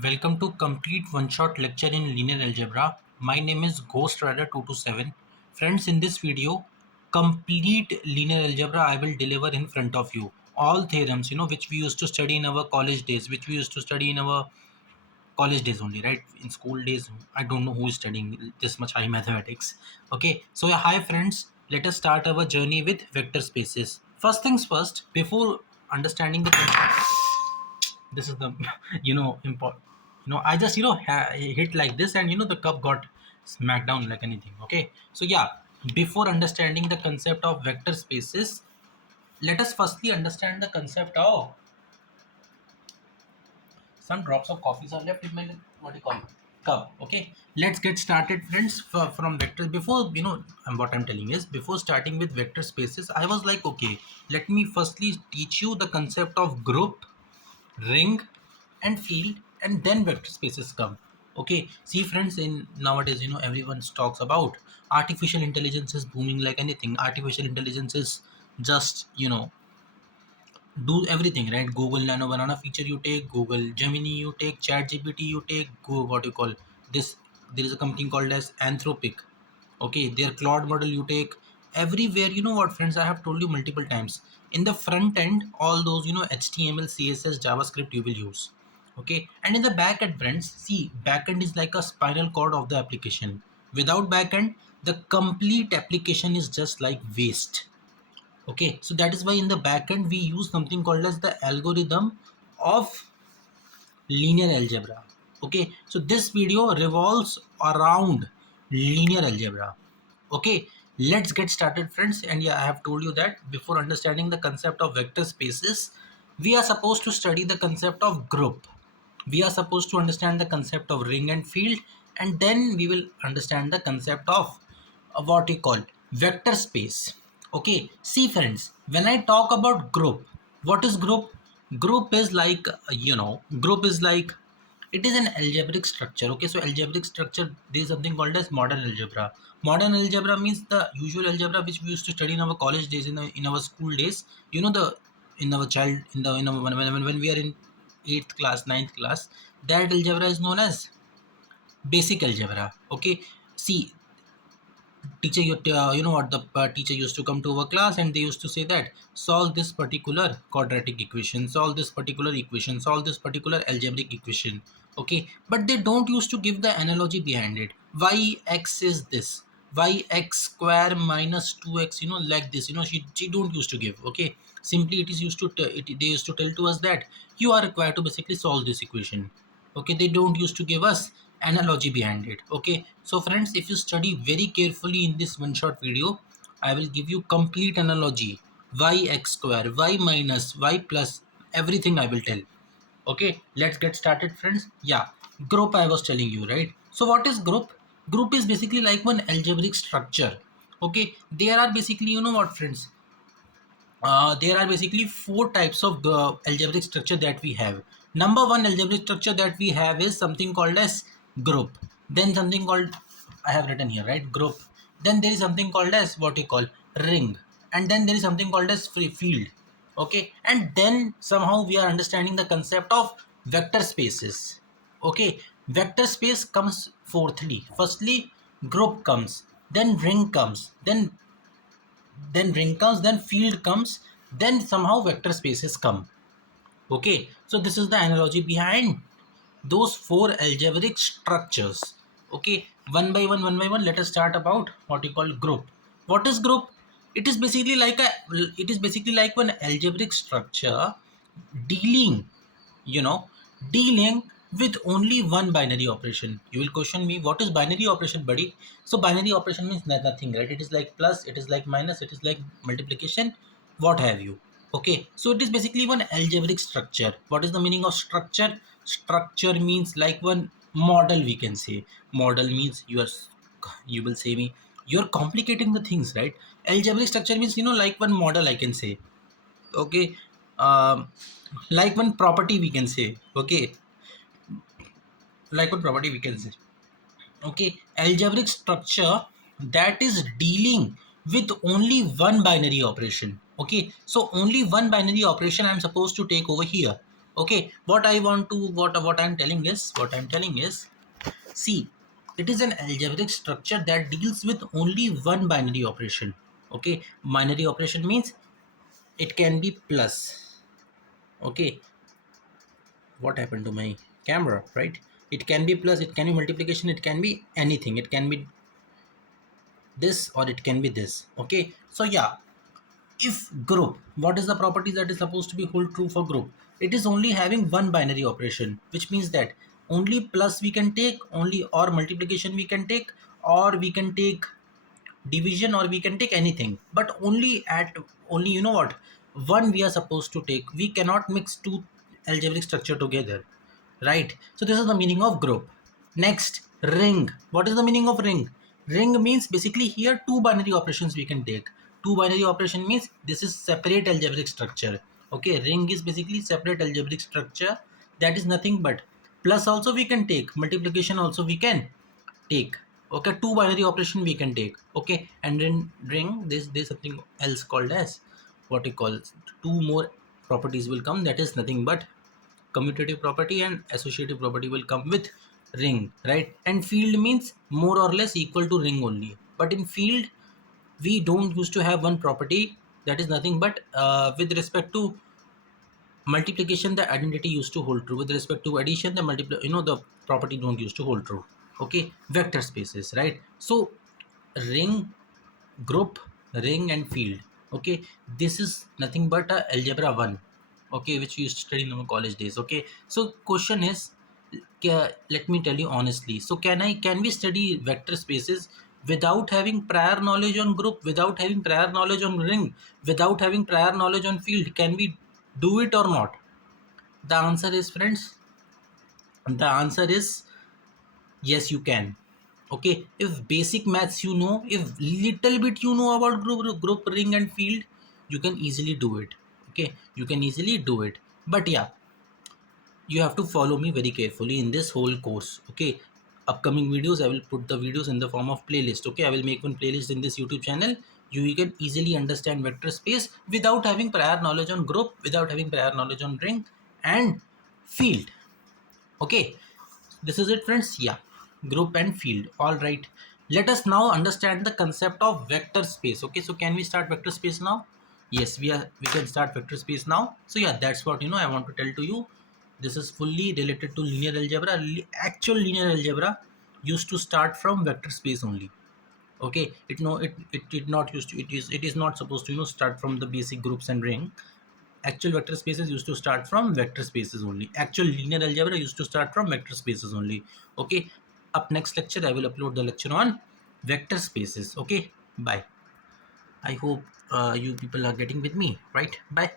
Welcome to complete one-shot lecture in linear algebra. My name is Ghost Rider 227. Friends, in this video, complete linear algebra I will deliver in front of you. All theorems, which we used to study in our college days, which we used to study in our college days only, right? In school days, I don't know who is studying this much high mathematics. Okay, so hi friends, let us start our journey with vector spaces. First things first, before understanding the this is the important, I just hit like this, and the cup got smacked down like anything. Okay, so yeah, before understanding the concept of vector spaces, let us firstly understand the concept of some drops of coffees are left in my, what do you call it, cup. Okay, let's get started friends. From vectors, before what I'm telling is, before starting with vector spaces, I was like, okay, let me firstly teach you the concept of group, ring, and field, and then vector spaces come. Okay, see friends, in nowadays, everyone talks about artificial intelligence is booming like anything. Artificial intelligence is just do everything, right? Google Nano Banana feature you take, Google Gemini you take, Chat GPT you take, go what you call this. There is a company called as Anthropic. Okay, their Claude model you take. Everywhere, you know what, friends? I have told you multiple times. In the front end, all those HTML, CSS, JavaScript you will use. Okay, and in the back end, friends, see, back end is like a spinal cord of the application. Without back end, the complete application is just like waste. Okay, so that is why in the backend we use something called as the algorithm of linear algebra. Okay, so this video revolves around linear algebra. Okay, let's get started friends. And yeah, I have told you that before understanding the concept of vector spaces, we are supposed to study the concept of group. We are supposed to understand the concept of ring and field, and then we will understand the concept of what we call vector space. Okay, see friends, when I talk about group, what is group? Group is like, group is like, it is an algebraic structure. Okay, so algebraic structure, there is something called as modern algebra. Modern algebra means the usual algebra which we used to study in our college days, in our school days. The in our child in the in our, when we are in 8th class, ninth class, that algebra is known as basic algebra. Okay, see, teacher, you know what, the teacher used to come to our class and they used to say that solve this particular quadratic equation, solve this particular equation, solve this particular algebraic equation. Okay, but they don't used to give the analogy behind it. Why x is this, why x square minus 2x, like this, she don't used to give. Okay, simply it is used to they used to tell to us that you are required to basically solve this equation. Okay, they don't used to give us analogy behind it. Okay, so friends, if you study very carefully in this one short video, I will give you complete analogy, y x square, y minus, y plus, everything I will tell. Okay, let's get started friends. Yeah, group I was telling you, right? So what is group? Group is basically like one algebraic structure. Okay, there are basically, you know what friends, there are basically four types of algebraic structure that we have. Number one algebraic structure that we have is something called as group. Then something called, I have written here, right? Group. Then there is something called as what you call ring. And then there is something called as free field. Okay. And then somehow we are understanding the concept of vector spaces. Okay. Vector space comes fourthly. Firstly, group comes. Then ring comes. Then ring comes, then field comes, then somehow vector spaces come. Okay, so this is the analogy behind those four algebraic structures. Okay, one by one, let us start about what you call group. What is group? It is basically like one algebraic structure dealing, you know, dealing with only one binary operation. You will question me, what is binary operation, buddy? So binary operation means nothing, right? It is like plus, it is like minus, it is like multiplication, what have you. Okay, so it is basically one algebraic structure. What is the meaning of structure? Structure means like one model, we can say. Model means you will say me, you're complicating the things, right? Algebraic structure means, like one model, I can say. Okay, like one property, we can say. Okay, like one property, we can say. Okay, algebraic structure that is dealing with only one binary operation. Okay, so only one binary operation I'm supposed to take over here. Okay, what I'm telling is, see, it is an algebraic structure that deals with only one binary operation. Okay, binary operation means it can be plus. Okay, what happened to my camera, right? It can be plus, it can be multiplication, it can be anything, it can be this or it can be this. Okay, so yeah, if group, what is the property that is supposed to be hold true for group? It is only having one binary operation, which means that only plus we can take, only or multiplication we can take, or we can take division, or we can take anything, but only at, only, you know what, one we are supposed to take. We cannot mix two algebraic structure together, right? So this is the meaning of group. Next, ring. What is the meaning of ring? Ring means basically here two binary operations we can take. Two binary operation means this is separate algebraic structure. Okay, ring is basically separate algebraic structure. That is nothing but plus also we can take, multiplication also we can take. Okay, two binary operation we can take. Okay, and then ring, there's something else called as, what you call, two more properties will come, that is nothing but commutative property and associative property will come with ring, right? And field means more or less equal to ring only, but in field we don't used to have one property, that is nothing but with respect to multiplication the identity used to hold true, with respect to addition the multiply, the property don't used to hold true. Okay, vector spaces, right? So ring, group, ring and field. Okay, this is nothing but a algebra 1. Okay, which we used to study in our college days. Okay, so question is, let me tell you honestly, so can we study vector spaces without having prior knowledge on group, without having prior knowledge on ring, without having prior knowledge on field? Can we do it or not? The answer is, friends, the answer is yes, you can. Okay, if basic maths you know, if little bit you know about group, ring and field, you can easily do it. Okay, you can easily do it. But yeah, you have to follow me very carefully in this whole course. Okay, upcoming videos I will put the videos in the form of playlist. Okay, I will make one playlist in this YouTube channel. You can easily understand vector space without having prior knowledge on group, without having prior knowledge on ring and field. Okay, this is it, friends. Yeah, group and field. All right, let us now understand the concept of vector space. Okay, so can we start vector space now? Yes, we can start vector space now. So yeah, that's what I want to tell to you. This is fully related to linear algebra. Actual linear algebra used to start from vector space only. Okay, it did not used to, it is not supposed to start from the basic groups and ring. Actual vector spaces used to start from vector spaces only. Actual linear algebra used to start from vector spaces only. Okay, up next lecture I will upload the lecture on vector spaces. Okay, bye. I hope you people are getting with me, right? Bye.